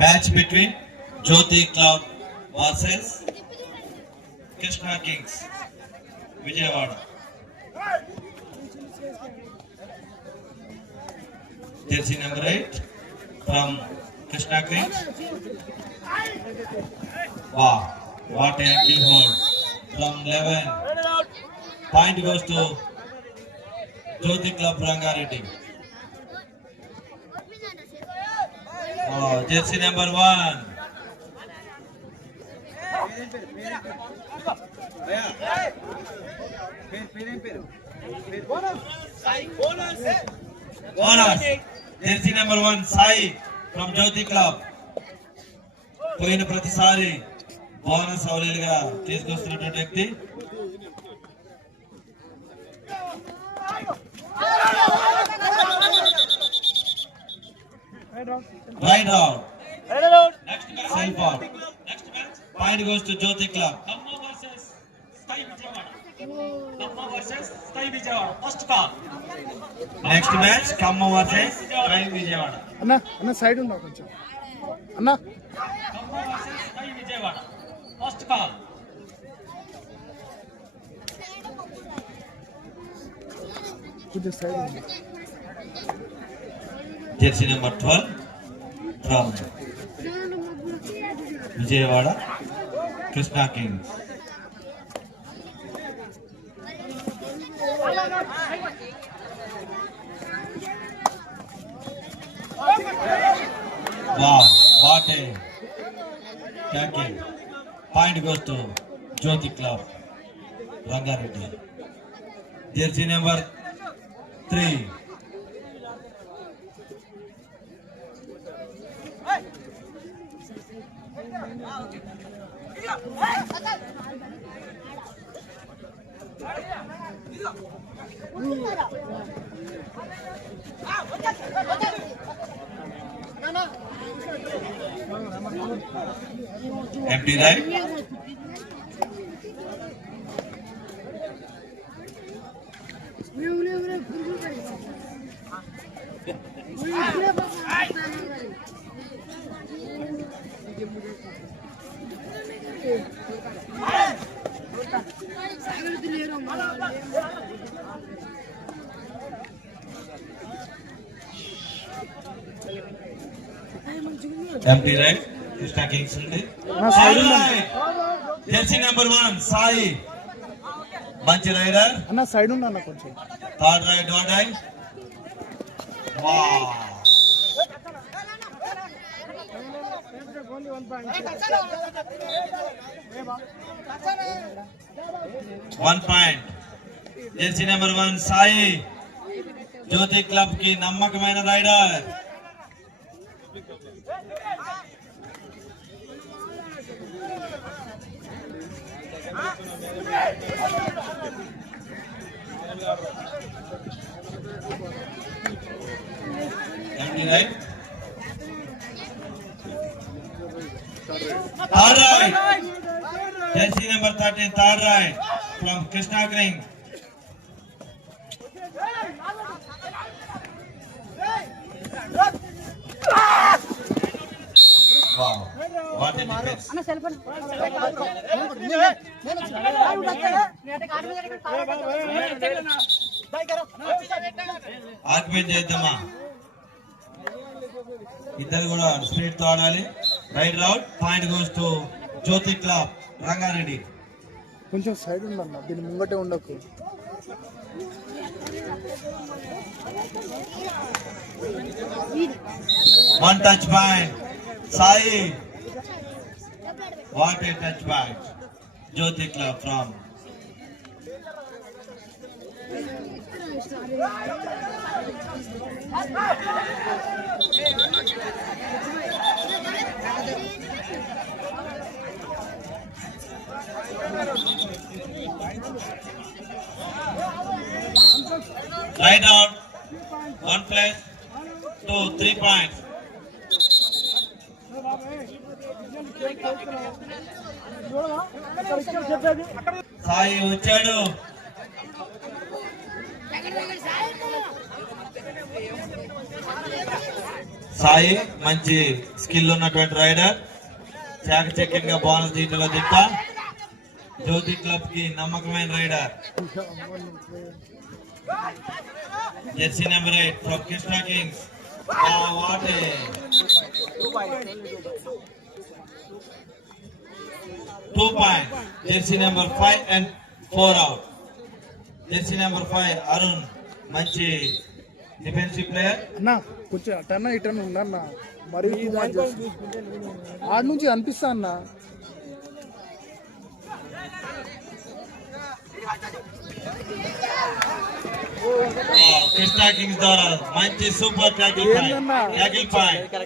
Match between Jyoti Club versus Krishna Kings, Vijayawada. Jersey number 8 from Krishna Kings. Wow, what a empty hold from 11. Point goes to Jyoti Club Rangareddy. Oh, jersey number 1. Bonus. Jersey number 1, Sai from Jyoti Club. పోయిన ప్రతిసారి bonus అవలీలుగా తీసుకొస్తున్నటువంటి వ్యక్తి. Right out. Next match, self out. Next match, point goes to Jyoti Club. Kamma versus Sky Vijayawada. Kamma versus Sky Vijayawada. First call. Next match, Kamma versus Sky Vijayawada. అన్న side ఉన్నా కొంచెం అన్న. Kamma versus Sky Vijayawada. First call. కొంచెం side ఉంది. Jersey number 12 from Vijayawada, Krishna Kings. Wow, what a tackle. Point goes to Jyoti Club, Rangareddy. Jersey number 3. Empty right. Empty right. Krishna Kings ఉంది. Jersey number 1, Sai. మంచి raider. అన్న side ఉన్నా అన్న కొంచెం. Third raid one raid. Wow. 1 point. Jersey number 1, Sai. Jyothi club కి నమ్మకమైన raider. Empty right. Third right. Jersey number 13, third right from Krishna Kings. Wow, what a defense. Argument చేద్దామా? ఇద్దరు కూడా స్ట్రీట్ తో ఆడాలి. రైట్ రౌట్. Point goes to Jyothi club Rangareddy. కొంచెం side ఉండన్న, దీని ముంగటే ఉండకు. One touch point. Sai. What a touch point. Jyoti Club from right out. 1 plus 2, 3 points. Sai వచ్చాడు. సాయి మంచి స్కిల్ ఉన్నటువంటి రైడర్, చాకచక్యంగా బోనస్ దీంట్లో దిట్ట. జ్యోతి క్లబ్ కి నమ్మకమైన raider. Jersey number 8 from Krishna kings. What a 2 point. Jersey number 5 and 4 out. Jersey number 5 Arun మంచి defensive player. అన్న కొంచెం అటన్నా ఇటన్నా ఉండన్న, మరి ఆడ నుంచి అనిపిస్తా అన్న. కృష్ణా కింగ్స్ ద్వారా మంచి సూపర్ ట్యాకిల్ పాయింట్.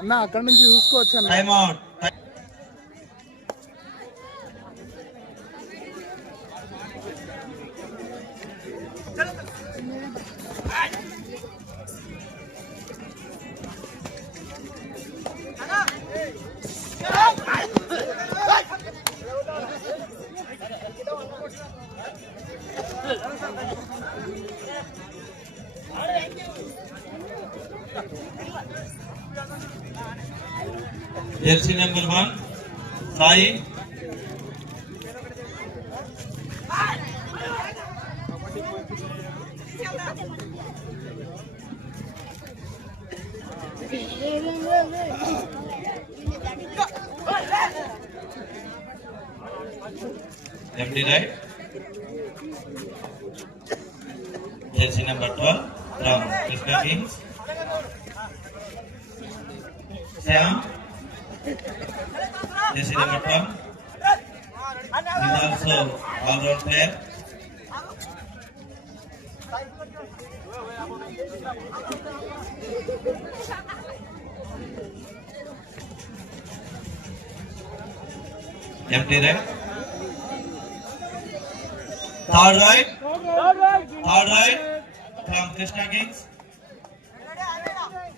అన్న అక్కడ నుంచి చూసుకోవచ్చు అన్న. Time out. Jersey number 1 Sai. Empty right. Jersey number 12 from Krishna Kings. Shyam. Jersey number 12. He's also all-round player. Empty right. Third right. From Krishna Kings.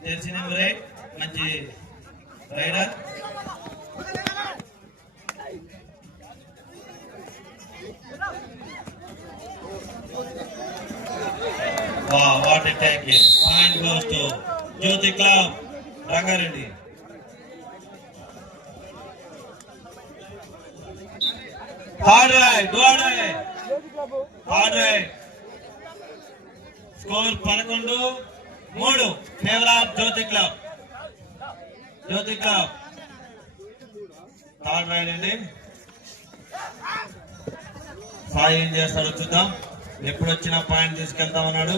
Jersey number 8. Manchi rider. Wow, what a tackle. Point goes to Jyoti Club, Rangareddy. Hard right. Score 11-3 favor of Jyoti Club. Third right అండి. సాయి ఏం చేస్తాడో చూద్దాం. ఎప్పుడు వచ్చినా point తీసుకెళ్తామన్నాడు.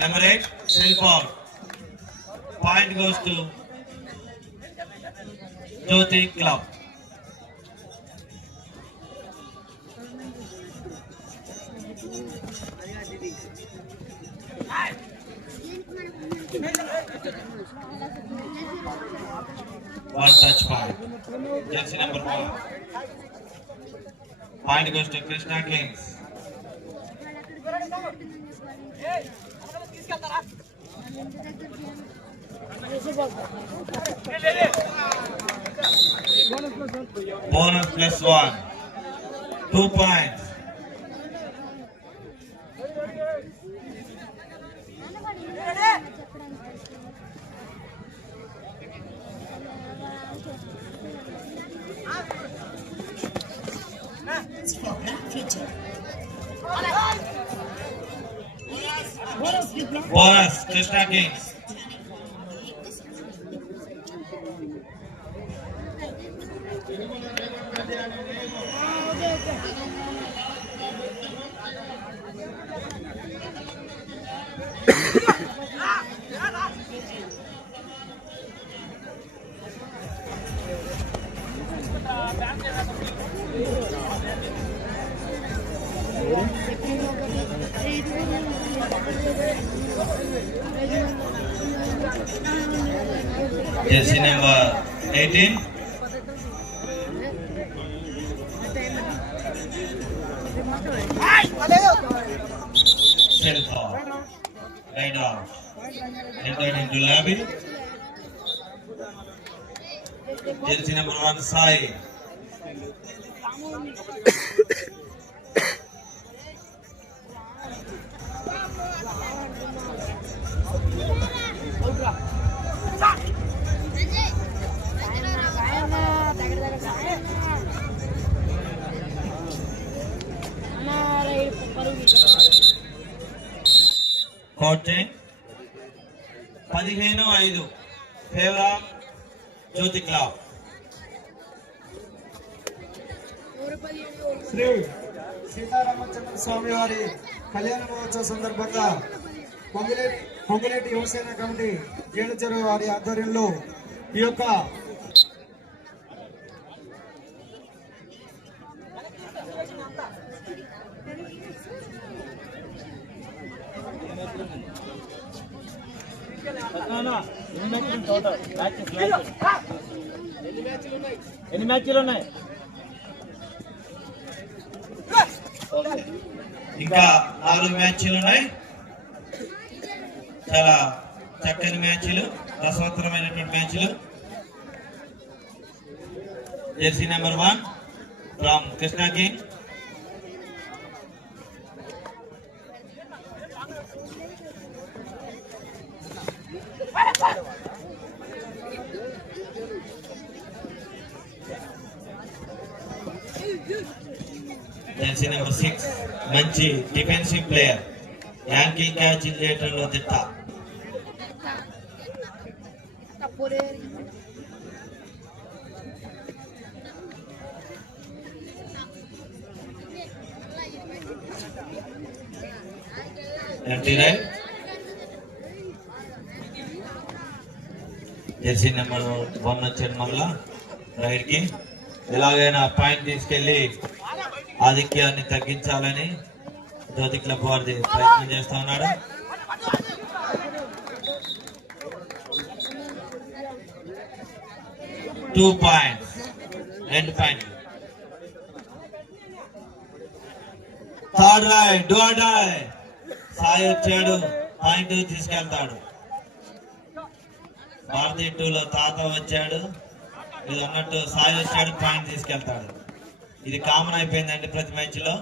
Number 8 self out. Point goes to Jyothi club. One touch point. Jersey number 4. Point goes to Krishna Kings. Bonus plus 1. 2 points. Bonus Krishna Kings. Jersey number 18. Self off. Right off. Entered into lobby. Jersey number 1 Sai. Court change 15-5 favour of Jyothi club. Sri Sitaramachandra Swamy వారి కళ్యాణ మహోత్సవ సందర్భంగా Ponguleti Yuvasena committee జేడుచెరువు వారి ఆధ్వర్యంలో ఈ యొక్క ఎన్ని మ్యాచ్లు ఉన్నాయి? ఇంకా 4 మ్యాచ్లు ఉన్నాయి. చాలా చక్కని మ్యాచ్లు, రసవత్తరమైనటువంటి మ్యాచ్లు. Jersey number 1 from Krishna king. Jersey number 6 మంచి డిఫెన్సివ్ ప్లేయర్, యాంకిల్ క్యాచ్ చేయడంలో దిట్ట. Empty right. జెర్సీ నెంబర్ 1 వచ్చాడు మళ్ళా రైడ్ కి. ఎలాగైనా పాయింట్ తీసుకెళ్లి ఆధిక్యాన్ని తగ్గించాలని జ్యోతి క్లబ్ వారిది ప్రయత్నం చేస్తా ఉన్నాడు. టూ పాయింట్స్, 2 పాయింట్లు. Third raid do or die. Sai వచ్చాడు, పాయింట్ తీసుకెళ్తాడు. భారతీ 2లో తాత వచ్చాడు, ఇది అన్నట్టు సాయి వచ్చాడు, పాయింట్ తీసుకెళ్తాడు. ఇది కామన్ అయిపోయిందండి ప్రతి మ్యాచ్ లో.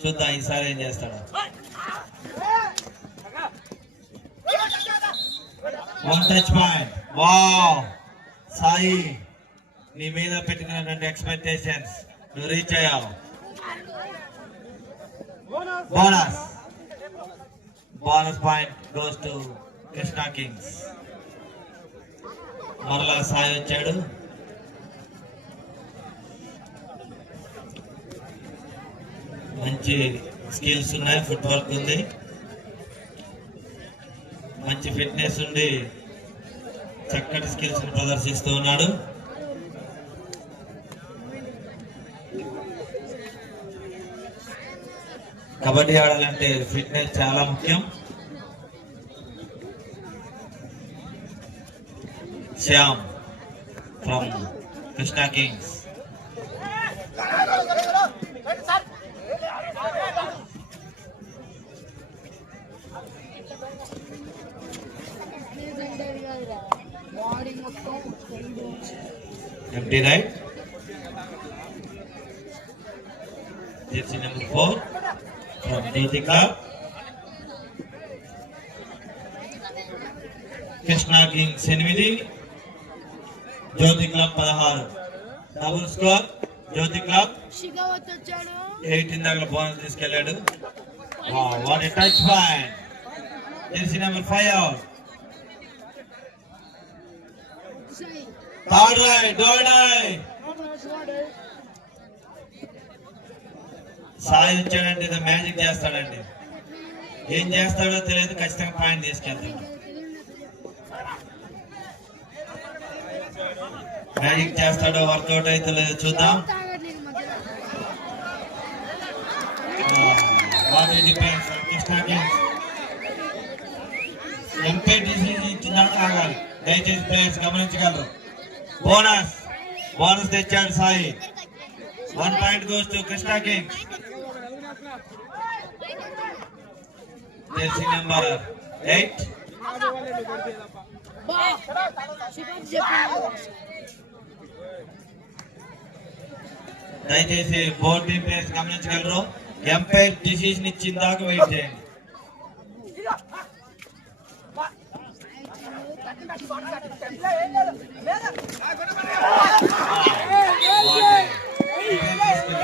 చూద్దాం ఈసారి ఏం చేస్తాడు. 1 టచ్ పాయింట్. వావ్ సాయి, నీ మీద పెట్టుకున్నటువంటి ఎక్స్పెక్టేషన్స్ నువ్వు రీచ్ అయ్యావు. Bonus point goes to Krishna Kings. మరలా సాయి వచ్చాడు. మంచి స్కిల్స్ ఉన్నాయి, ఫుట్ వర్క్ ఉంది, మంచి ఫిట్నెస్ ఉండి చక్కటి స్కిల్స్ ప్రదర్శిస్తూ ఉన్నాడు. కబడ్డీ ఆడాలంటే ఫిట్నెస్ చాలా ముఖ్యం. Shyam from Krishna Kings. Empty right. Jersey number 4 from Jyoti Club. Krishna Kings 8, Jyoti Club 16. Double score. Jyoti Club 18 దాకా బోనస్ తీసుకెళ్ళాడు. What a touch point. Jersey number 5 out. Third right, third right. Sai వచ్చాడంటే ఏదో magic చేస్తాడండి. ఏం చేస్తాడో తెలియదు, ఖచ్చితంగా పాయింట్ తీసుకెళ్తాడు. మ్యాజిక్ చేస్తాడో వర్కౌట్ అయితే లేదో చూద్దాం. ఎంపీ డిసీజ్ ఇచ్చిందాక ఆగాలి. దయచేసి ప్లేయర్స్ గమనించగలరు. బోనస్ తెచ్చాడు Sai. 1 point goes to Krishna Kings. Jersey number 8. దయచేసి బోర్డు టీం ప్లేయర్స్ గమనించగలరు. ఎంపైర్ డిసిషన్ ఇచ్చిన దాకా వెయిట్ చేయండి.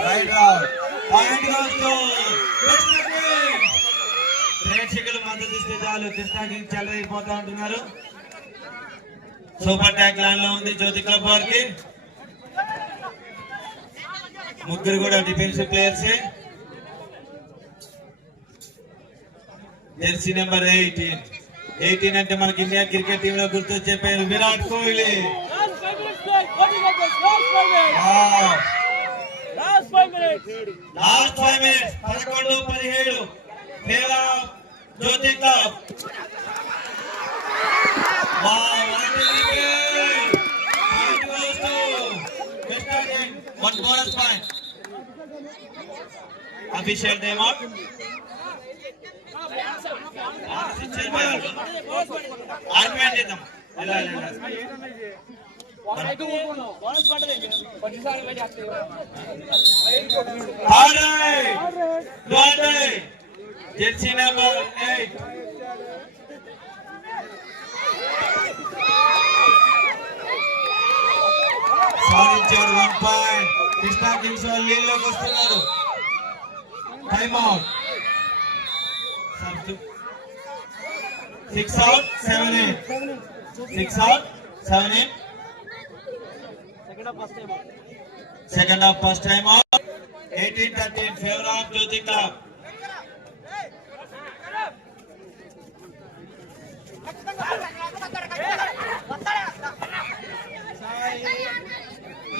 Right out. Point goes to Krishna King. ప్రేక్షకులు మద్దతు ఇస్తే చాలు కృష్ణాకి చెలరైపోతా ఉంటున్నారు. సూపర్ ట్యాక్ లైన్ లో ఉంది జ్యోతి క్లబ్ వారికి. ముగ్గురు కూడా డిఫెన్సివ్ ప్లేయర్స్. జెర్సీ నెంబర్ 18 అంటే మనకి ఇండియా క్రికెట్ టీమ్ లో గుర్తొచ్చే పేరు Virat Kohli. Last 5 minutes 11-17 favour of Jyothi club. One bonus point. Official time out. Argument చేద్దాం. జెర్సీ నెంబర్ 8 సాధించారు 1 పాయింట్. కృష్ణా కింగ్స్ వాళ్ళు లీడ్లోకి వస్తున్నారు. Time out. 6 out 7 in. 6 out 7 in. Second half first time out. 18-13 favor of Jyoti Club.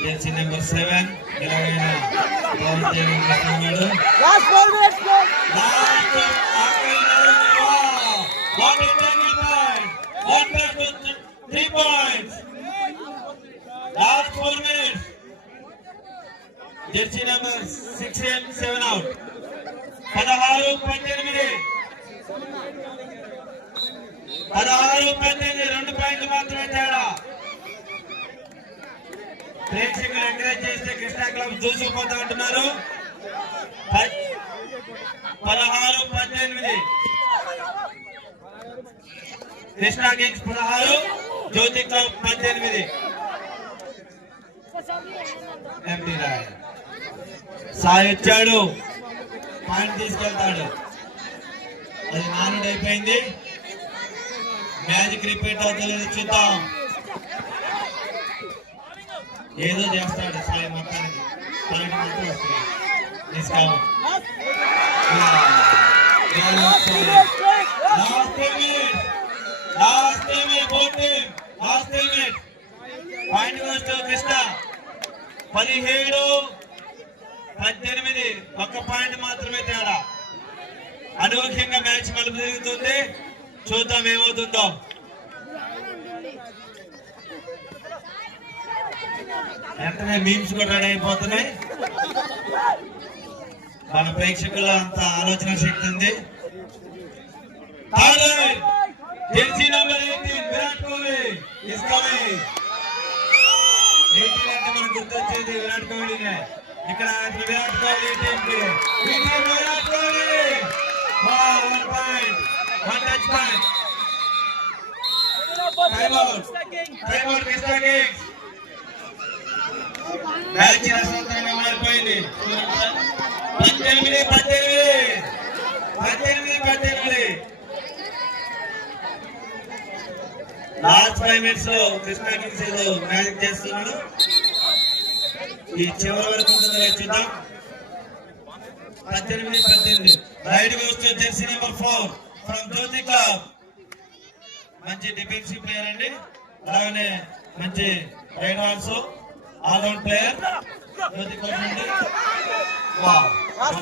Jersey number 7 ఎలాగైనా ball చేయగలుగుతున్నాడు. Last 4 minutes. What a turning point. 3 points. Last 4 minutes. Jersey number 6 in 7 out. 16-18 2 పాయింట్లు మాత్రమే తేడా. ప్రేక్షకులు encourage చేస్తే Krishna club దూసుకుపోతా ఉంటున్నారు. 16-18 Krishna Kings 16 జ్యోతి club 18. MP Roy Sai వచ్చాడు, point తీసుకెళ్తాడు. అది నానుడు అయిపోయింది. మ్యాజిక్ రిపీట్ అవుతలేదు, చూద్దాం. ఏదో చేస్తాడు సాయి మొత్తానికి. పాయింట్ మాత్రం వస్తుంది. పాయింట్ వస్తూ కృష్ణ 17-18 1 పాయింట్ మాత్రమే తేడా. అనూహ్యంగా మ్యాచ్ మలుపు తిరుగుతుంది. చూద్దాం ఏమవుతుందో. వెంటనే మీమ్స్ కూడా రెడీ అయిపోతున్నాయి. మన ప్రేక్షకుల్లో అంత ఆలోచన శక్తి ఉంది. Jersey number 18 Virat Kohli is coming. 18 అంటే మనకు గుర్తొచ్చేది విరాట్ కోహ్లీనే. ఇక్కడ విరాట్ కోహ్లీ టీంకి Virat Kohli 1 point 1 touch point. Time out Krishna kings. Match రసవంతంగా మారిపోయింది. 18-18 లాస్ట్ 5 minutes లో కృష్ణా కింగ్స్ ఏదో మ్యాజిక్ చేస్తున్నాడు. ఈ చివరి వరకు ఉంటుందో చూద్దాం. 18-18 రైట్ వస్తే jersey number 4 from Jyothi club. మంచి డిఫెన్సివ్ ప్లేయర్ అండి. అలాగనే మంచి raid also all round player Jyothi club నుండి. Last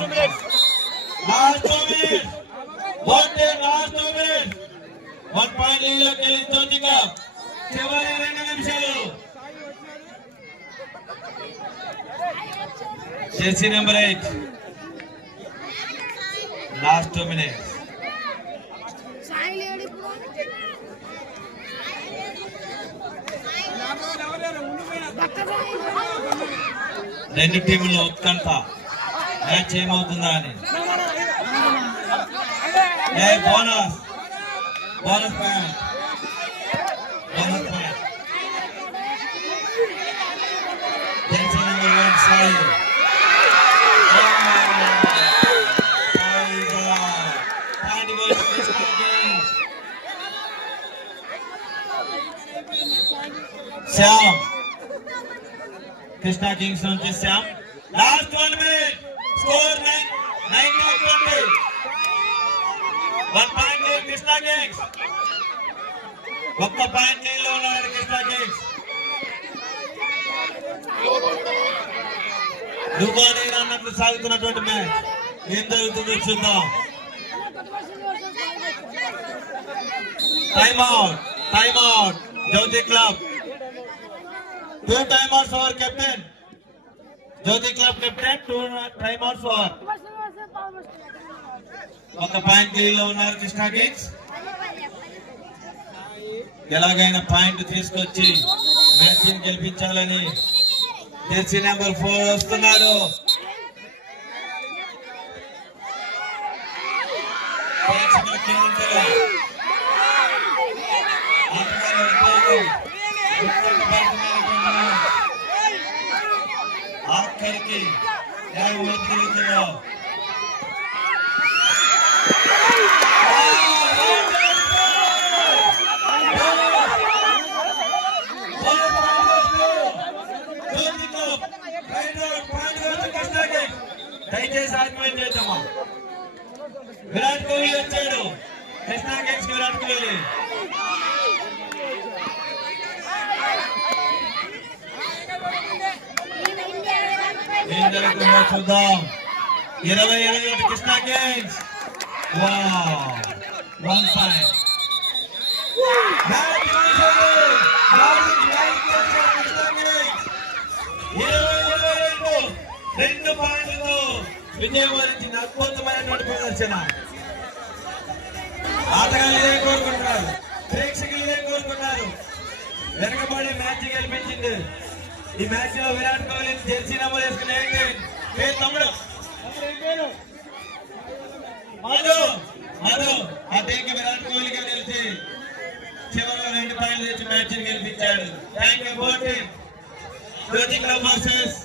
2 minutes. What a last 2 minutes. 1 point లీడ్లోకి వెళ్ళింది జ్యోతి క్లబ్. చివరి 2 నిమిషాలు. Jersey number 8 last 2 minutes. రెండు టీముల్లో ఉత్కంఠ. మ్యాచ్ ఏమవుతుందా అని. Bonus point. Jersey number 1 Sai. Point Shyam Krishna kings నుంచి Shyam. Last 1 minute. Score 9-20. 1 point lead Krishna Kings. ఒక్క పాయింట్ లీడ్ లో ఉన్నారు కృష్ణా కింగ్స్. నువ్వు నేను అన్నట్లు సాగుతున్నటువంటి మ్యాచ్ ఏం జరుగుతుందో చూద్దాం. Time out Jyothi club. 2 timeouts for captain. Jyothi club captain 2 timeouts for. ఒక పాయింట్ లీడ్ లో ఉన్నారు కృష్ణా కింగ్స్. ఎలాగైనా పాయింట్ తీసుకొచ్చి మ్యాచ్ గెలిపించాలని జెర్సీ నెంబర్ 4 వస్తున్నాడు. ఆఖరికి తిరుగుతున్నాం. దయచేసి ఆర్గ్యుమెంట్ చేద్దామా. విరాట్ కోహ్లీ వచ్చాడు కృష్ణా కింగ్స్. విరాట్ కోహ్లీ ఏం జరుగుతుందో చూద్దాం. 27 కృష్ణా కింగ్స్. 1 point. 2 పాయింట్లతో విజయవారించిన అద్భుతమైనటువంటి ప్రదర్శన. ఆటగాళ్ళు ఇదే కోరుకుంటున్నారు, ప్రేక్షకులు ఇదే కోరుకున్నారు. వెనకబడి మ్యాచ్ గెలిపించింది. ఈ మ్యాచ్ లో విరాట్ కోహ్లీ జెర్సీ నెంబర్ వేసుకునే తమ్ముడు మధు ఆ టీంకి విరాట్ కోహ్లీగా గెలిచి చివరిలో 2 పాయింట్లు తెచ్చి మ్యాచ్ గెలిపించాడు. Thank you for team. Jyothi club versus